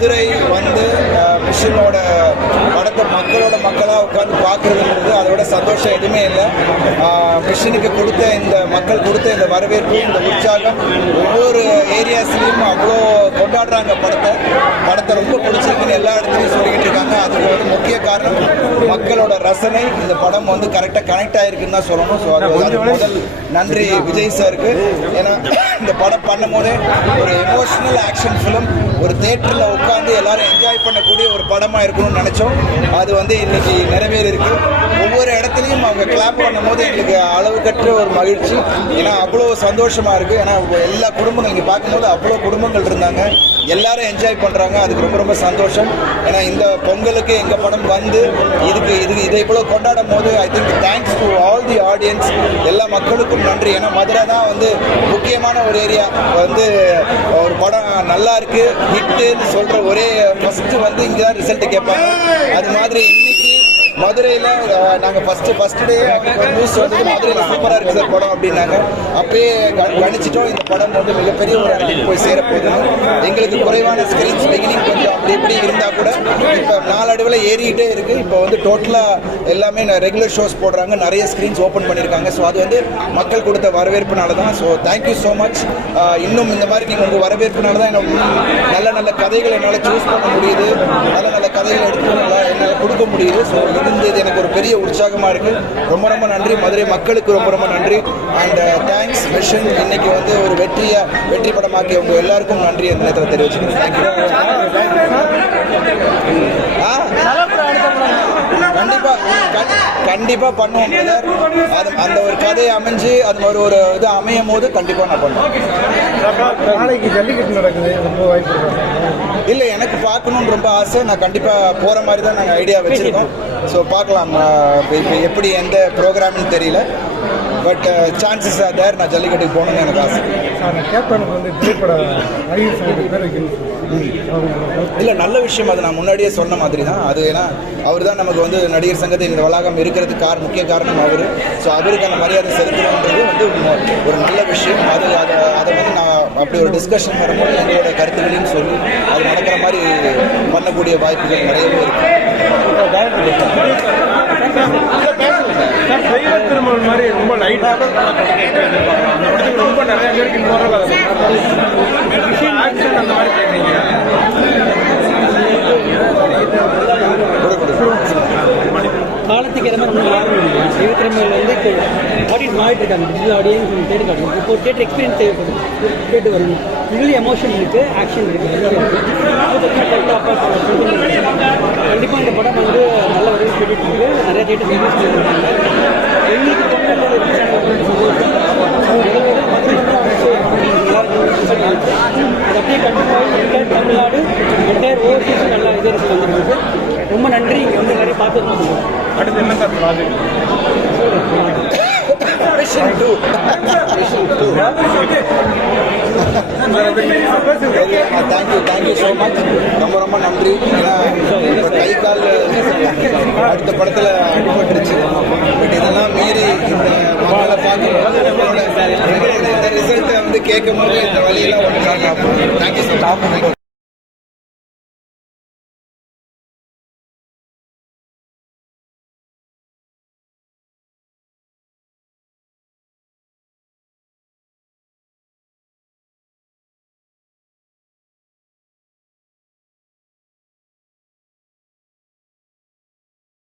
மதுரை வந்து மிஷனோட படத்தை மக்களாக உட்காந்து பார்க்குறதுன்றது அதோட சந்தோஷம் எதுவுமே இல்லை. மிஷனுக்கு கொடுத்த இந்த மக்கள் கொடுத்த இந்த வரவேற்பு, இந்த உற்சாகம், ஒவ்வொரு ஏரியாஸ்லேயும் அவ்வளோ கொண்டாடுறாங்க. படத்தை ரொம்ப பிடிச்சிருக்குன்னு எல்லா இடத்துலையும் சொல்லிக்கிட்டு இருக்காங்க. அதுக்கு ஒரு முக்கிய காரணம் மக்களோட ரசனை. இந்த படம் வந்து கரெக்டாக கனெக்ட் ஆகிருக்குன்னு தான் சொல்லணும். ஸோ அது முதல் நன்றி விஜய் சாருக்கு. ஏன்னா இந்த படம் பண்ணும் போதே ஒரு எமோஷனல் ஆக்ஷன் ஃபிலிம், ஒரு தியேட்டரில் உட்காந்து எல்லாரும் என்ஜாய் பண்ணக்கூடிய ஒரு படமாக இருக்கணும்னு நினச்சோம். அது வந்து இன்னைக்கு நிறைவேறிருக்கு. ஒவ்வொரு இடத்துலையும் அவங்க கிளாப் பண்ணும் போது எங்களுக்கு அளவு கற்ற ஒரு மகிழ்ச்சி. ஏன்னா அவ்வளோ சந்தோஷமாக இருக்குது. ஏன்னா எல்லா குடும்பங்கள் இங்கே பார்க்கும்போது அவ்வளோ குடும்பங்கள் இருந்தாங்க, எல்லாரும் என்ஜாய் பண்ணுறாங்க. அதுக்கு ரொம்ப ரொம்ப சந்தோஷம். ஏன்னா இந்த பொங்கலுக்கு எங்கள் படம் வந்து இதை இவ்வளோ கொண்டாடும் போது I think thanks to all the audience, எல்லா மக்களுக்கும் நன்றி. ஏன்னா மதுரை தான் வந்து முக்கியமான ஒரு ஏரியா. வந்து ஒரு படம் நல்லா இருக்கு ஹிட்டுன்னு சொல்கிற ஒரே ஃபஸ்ட்டு வந்து இங்கே தான் ரிசல்ட்டு கேட்பாங்க. அது மாதிரி இன்னைக்கு மதுரையில் நாங்கள் ஃபஸ்ட்டு டே அவங்களுக்கு ஒரு நியூஸ் வந்து மதுரையில் சூப்பராக இருக்குது சார் படம் அப்படின்னாங்க. அப்பயே கணிச்சிட்டோம் இந்த படம் வந்து மிகப்பெரிய ஒரு இடத்துக்கு போய் சேரப்போகுது. எங்களுக்கு குறைவான ஸ்க்ரீன்ஸ் பிகினிங் கொஞ்சம் அப்படி இப்படி இருந்தால் கூட இப்போ நாளடைவில் ஏறிக்கிட்டே இருக்குது. இப்போ வந்து டோட்டலாக எல்லாமே ரெகுலர் ஷோஸ் போடுறாங்க, நிறைய ஸ்க்ரீன்ஸ் ஓப்பன் பண்ணியிருக்காங்க. ஸோ அது வந்து மக்கள் கொடுத்த வரவேற்புனால தான். So thank you so much. இன்னும் இந்த மாதிரி நீங்கள் உங்கள் வரவேற்புனால தான் நல்ல நல்ல கதைகள் என்னால் சூஸ் பண்ண முடியுது, நல்ல நல்ல கதைகள் எடுத்து என்னால் கொடுக்க முடியுது. ஸோ இது எனக்கு ஒரு பெரிய உற்சாகமாக இருக்குது. ரொம்ப ரொம்ப நன்றி மதுரை மக்களுக்கு, ரொம்ப ரொம்ப நன்றி. And thanks mission. இன்னைக்கு வந்து ஒரு வெற்றி படமாக்கி உங்க எல்லாருக்கும் நன்றி அந்த நேரத்தில் தெரிவிச்சுக்கிறேன். தேங்க்யூ. கண்டிப்பாக பண்ணுவோம் பிரதர். அந்த ஒரு கதையை அமைஞ்சு அது ஒரு இது அமையும் போது கண்டிப்பாக நான் பண்ணுவேன். இல்லை, எனக்கு பார்க்கணுன்னு ரொம்ப ஆசை. நான் கண்டிப்பாக போகிற மாதிரி தான் நாங்கள் ஐடியா வச்சுருக்கோம். ஸோ பார்க்கலாம் இப்போ எப்படி எந்த ப்ரோக்ராம்னு தெரியல. But chances are there. நான் ஜல்லிக்கட்டுக்கு போகணுன்னு எனக்கு ஆசை. இல்லை, நல்ல விஷயம். அது நான் முன்னாடியே சொன்ன மாதிரி தான். அது ஏன்னா அவர் தான் நமக்கு வந்து நடிகர் சங்கத்தில் இந்த வளாகம் இருக்கிறதுக்கு முக்கிய காரணம் அவர். ஸோ அவருக்கு அந்த மரியாதை செலுத்தணுன்றது வந்து ஒரு நல்ல விஷயம். அதை வந்து நான் அப்படி ஒரு டிஸ்கஷன் வரும்போது எங்களோட கருத்துக்களையும் சொல்லி அது நடக்கிற மாதிரி பண்ணக்கூடிய வாய்ப்புகள் நிறையவே இருக்கு. திருமணம் மாதிரி ரொம்ப லைட்டாக ரொம்ப நிறைய பேருக்கு அந்த மாதிரி கேட்குறீங்க. காலத்துக்கு ஏற்ற மாதிரி நம்ம யாரும் இல்லை. தெய்வத்திறமையில் வந்து இப்போ ஆடியன்ஸ் மாறிட்டு இருக்காங்க. டிஜிட்டல் ஆடியன்ஸ் தேடி காட்டணும். இப்போ தேட்டர் எக்ஸ்பீரியன்ஸ் தேவைப்படுது. தேட்டர் வரணும். இதுலேயும் எமோஷன் இருக்குது, ஆக்ஷன் இருக்குது. கண்டிப்பாக இந்த படம் வந்து நல்ல வரவு கேட்டுட்டு இருக்கு. நிறைய தேட்டர் ரிலீஸ் பண்ணியிருக்காங்க. எங்களுக்கு பொங்கல் அது அப்படியே கண்டிப்பாக தமிழ்நாடு என்டையர் ஓவர்சீஸ் நல்லா இது வந்துருக்கு. ரொம்ப நன்றி. இங்கே வந்து நிறைய பார்த்துருக்கோம். அடுத்து என்ன sir project? Thank you so much. ரொம்ப ரொம்ப நன்றி. ஏன்னா கை கால் அடுத்த படத்தில் அடிபட்டுருச்சு. பட் இதெல்லாம் மீறி இந்த மக்களை பார்க்கும்போது நம்மளோட ரிசல்ட்டை வந்து கேட்கும் போது இந்த வழியெல்லாம் ஒன்று. Thank you so much.